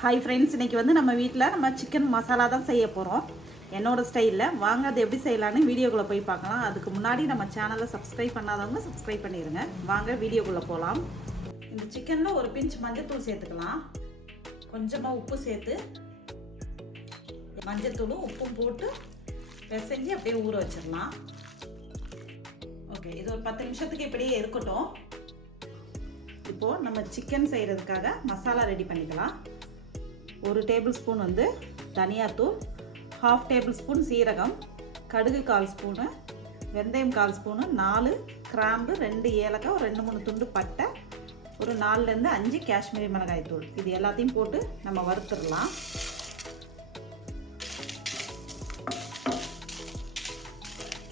Hi friends இன்னைக்கு வந்து நம்ம வீட்டில் நம்ம சிக்கன் மசாலா தான் செய்ய போகிறோம் என்னோட ஸ்டைலில் வாங்க அது எப்படி செய்யலான்னு வீடியோக்குள்ளே போய் பார்க்கலாம். அதுக்கு முன்னாடி நம்ம சேனலை சப்ஸ்கிரைப் பண்ணாதவங்க சப்ஸ்கிரைப் பண்ணிடுங்க வாங்க வீடியோக்குள்ளே போகலாம் இந்த சிக்கனில் ஒரு பிஞ்ச் மஞ்சத்தூள் சேர்த்துக்கலாம். கொஞ்சமாக உப்பு சேர்த்து மஞ்சத்தூளும் உப்பும் போட்டு பிசைஞ்சு அப்படியே ஊற வச்சிடலாம். ஓகே இது ஒரு பத்து நிமிஷத்துக்கு இப்படியே இருக்கட்டும். இப்போது நம்ம சிக்கன் செய்கிறதுக்காக மசாலா ரெடி பண்ணிக்கலாம். ஒரு டேபிள் ஸ்பூன் வந்து தனியாத்தூள் ஹாஃப் டேபிள் ஸ்பூன் சீரகம் கடுகு கால் ஸ்பூனு வெந்தயம் கால் ஸ்பூனு நாலு கிராம்பு ரெண்டு ஏலக்காய் ஒரு ரெண்டு மூணு துண்டு பட்டை ஒரு நாலுலேருந்து அஞ்சு காஷ்மீரி மிளகாய் தூள். இது எல்லாத்தையும் போட்டு நம்ம வறுத்துடலாம்.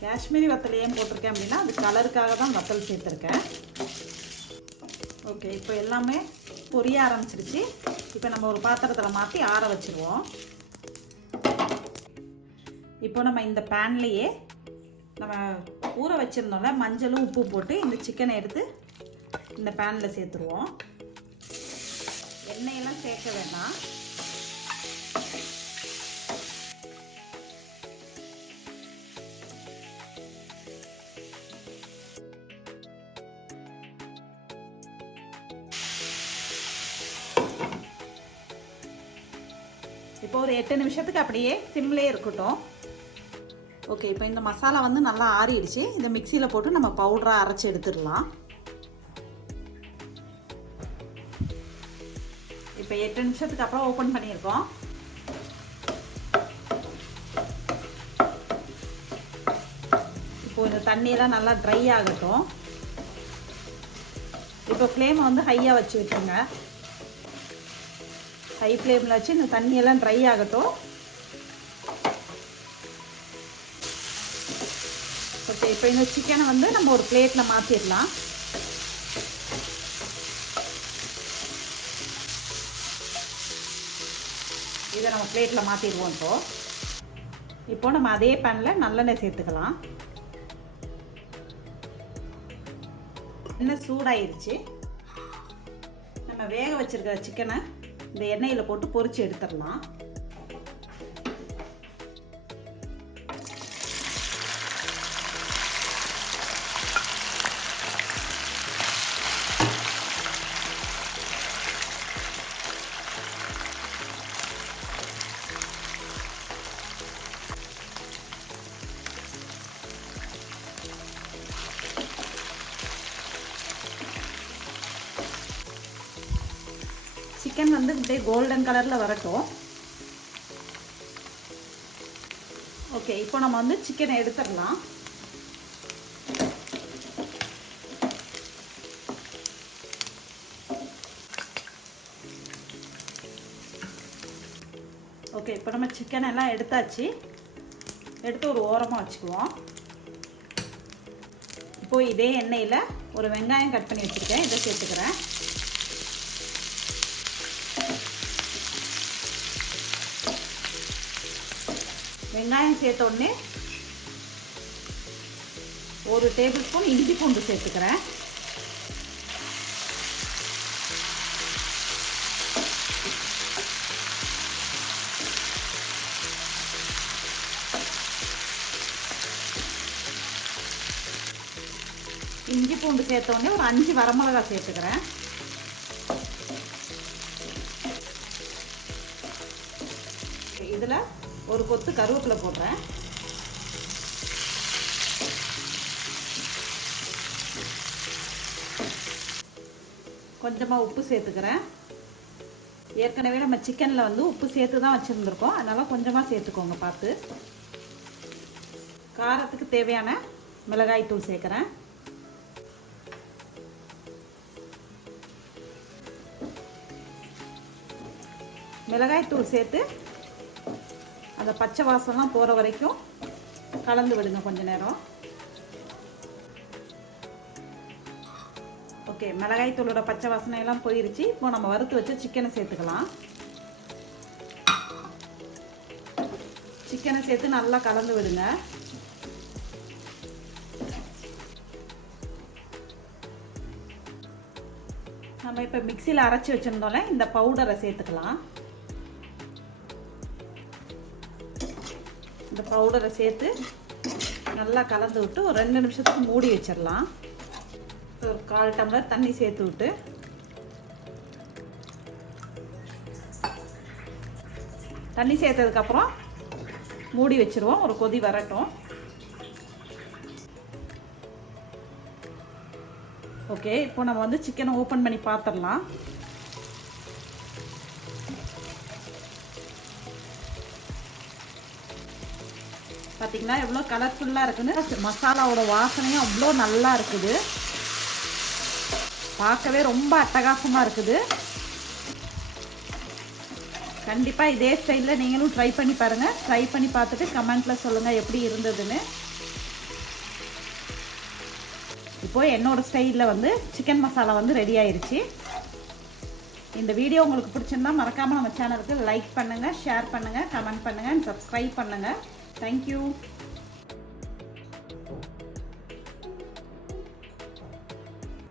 காஷ்மீரி வத்தல் ஏன் போட்டிருக்கேன் அப்படின்னா அது கலருக்காக தான் வத்தல் சேர்த்துருக்கேன். ஓகே இப்போ எல்லாமே பொரிய ஆரம்பிச்சிருச்சு. இப்போ நம்ம ஒரு பாத்திரத்தில் மாற்றி ஆற வச்சுருவோம். இப்போ நம்ம இந்த பேன்லேயே நம்ம ஊற வச்சுருந்தோம்ல மஞ்சளும் உப்பு போட்டு இந்த சிக்கனை எடுத்து இந்த பேனில் சேர்த்துருவோம். எண்ணெயெல்லாம் சேர்க்க வேண்டாம். இப்போ ஒரு எட்டு நிமிஷத்துக்கு அப்படியே சிம்லேயே இருக்கட்டும். ஓகே இப்போ இந்த மசாலா வந்து நல்லா ஆறிடுச்சு. இந்த மிக்சியில் போட்டு நம்ம பவுடராக அரைச்சி எடுத்துடலாம். இப்போ எட்டு நிமிஷத்துக்கு அப்புறம் ஓப்பன் பண்ணியிருக்கோம். இப்போ இந்த தண்ணியெல்லாம் நல்லா ட்ரை ஆகட்டும். இப்போ ஃப்ளேமை வந்து ஹையாக வச்சு விட்டுருங்க ஹை ஃப்ளேமில் வச்சு இந்த தண்ணியெல்லாம் ட்ரை ஆகட்டும். ஓகே இப்போ இந்த சிக்கனை வந்து நம்ம ஒரு பிளேட்டில் மாற்றிடலாம் இதை நம்ம பிளேட்டில் மாற்றிடுவோம் இப்போ. இப்போ நம்ம அதே பேனில் நல்லெண்ணெய் சேர்த்துக்கலாம். எண்ணெய் சூடாயிருச்சு. நம்ம வேக வச்சிருக்கிற சிக்கனை இந்த எண்ணெயில் போட்டு பொரிச்சு எடுத்துடலாம். சிக்கன் வந்து அப்படியே கோல்டன் கலரில் வரட்டும். ஓகே இப்போ நம்ம வந்து சிக்கனை எடுத்துடலாம். ஓகே இப்போ நம்ம சிக்கன் எல்லாம் எடுத்தாச்சு. எடுத்து ஒரு ஓரமாக வச்சுக்குவோம். இப்போது இதே எண்ணெயில் ஒரு வெங்காயம் கட் பண்ணி வச்சுருக்கேன். இதை சேர்த்துக்கிறேன். வெங்காயம் சேர்த்த உடனே ஒரு டேபிள் ஸ்பூன் இஞ்சி பூண்டு சேர்த்துக்கிறேன். இஞ்சி பூண்டு சேர்த்த உடனே ஒரு அஞ்சு வரமிளகா சேர்த்துக்கிறேன். இதில் ஒரு கொத்து கருவேப்பிலை போடுறேன். கொஞ்சமாக உப்பு சேர்த்துக்கிறேன். ஏற்கனவே நம்ம சிக்கனில் வந்து உப்பு சேர்த்து தான் வச்சுருந்துருக்கோம். அதனால் கொஞ்சமாக சேர்த்துக்கோங்க பார்த்து. காரத்துக்கு தேவையான மிளகாய் தூள் சேர்க்குறேன். மிளகாய் தூள் சேர்த்து அந்த பச்சை வாசம்லாம் போகிற வரைக்கும் கலந்து விடுங்க கொஞ்ச நேரம். ஓகே மிளகாய் தூளோட பச்சை வாசனை எல்லாம் போயிருச்சு. இப்போ நம்ம வறுத்து வச்சு சிக்கனை சேர்த்துக்கலாம். சிக்கனை சேர்த்து நல்லா கலந்து விடுங்க. நம்ம இப்போ மிக்சியில் அரைச்சி வச்சுருந்தோம்ல இந்த பவுடரை சேர்த்துக்கலாம். இந்த பவுடரை சேர்த்து நல்லா கலந்து விட்டு ஒரு ரெண்டு நிமிஷத்துக்கு மூடி வச்சிடலாம். ஒரு கால் டம்ளர் தண்ணி சேர்த்து விட்டு தண்ணி சேர்த்ததுக்கப்புறம் மூடி வச்சிருவோம். ஒரு கொதி வரட்டும். ஓகே இப்போ நம்ம வந்து சிக்கனை ஓப்பன் பண்ணி பார்த்துடலாம். பார்த்தீங்கன்னா எவ்வளோ கலர்ஃபுல்லாக இருக்குன்னு மசாலாவோட வாசனையும் அவ்வளோ நல்லா இருக்குது. பார்க்கவே ரொம்ப அட்டகாசமாக இருக்குது. கண்டிப்பாக இதே ஸ்டைலில் நீங்களும் ட்ரை பண்ணி பாருங்கள் ட்ரை பண்ணி பார்த்துட்டு கமெண்ட்டில் சொல்லுங்கள் எப்படி இருந்ததுன்னு. இப்போது என்னோட ஸ்டைலில் வந்து சிக்கன் மசாலா வந்து ரெடி ஆயிடுச்சு இந்த வீடியோ உங்களுக்கு பிடிச்சிருந்தா மறக்காமல் நம்ம சேனலுக்கு லைக் பண்ணுங்கள் ஷேர் பண்ணுங்கள் கமெண்ட் பண்ணுங்கள் சப்ஸ்கிரைப் பண்ணுங்கள் Thank you.